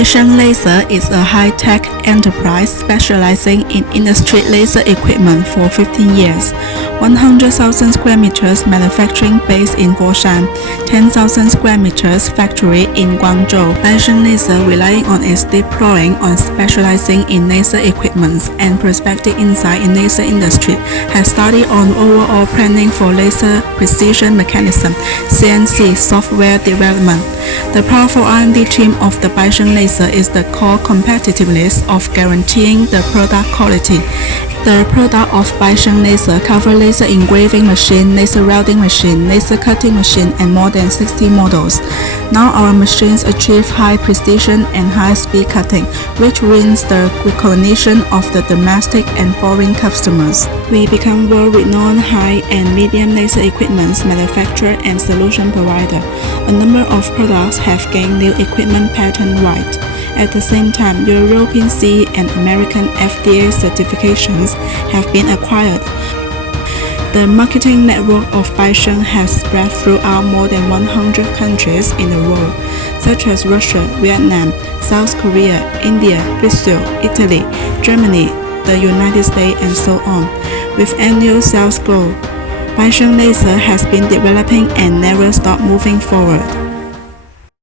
Baisheng Laser is a high-tech enterprise specializing in industry laser equipment for 15 years. 100,000 square meters manufacturing base in Foshan, 10,000 square meters factory in Guangzhou. Baisheng Laser, relying on its deep knowledge on specializing in laser equipment and prospective insight in laser industry, has studied on overall planning for laser precision mechanism, CNC software development. The powerful R&D team of the Baisheng Laser is the core competitiveness of guaranteeing the product quality. The product of Baisheng Laser cover laser engraving machine, laser welding machine, laser cutting machine, and more than 60 models. Now our machines achieve high precision and high-speed cutting, which wins the recognition of the domestic and foreign customers. We become world-renowned high and medium laser equipment manufacturer and solution provider. A number of products have gained new equipment patent right. At the same time, European CE and American FDA certifications have been acquired. The marketing network of Baisheng has spread throughout more than 100 countries in the world, such as Russia, Vietnam, South Korea, India, Brazil, Italy, Germany, the United States, and so on. With annual sales growth, Baisheng Laser has been developing and never stopped moving forward.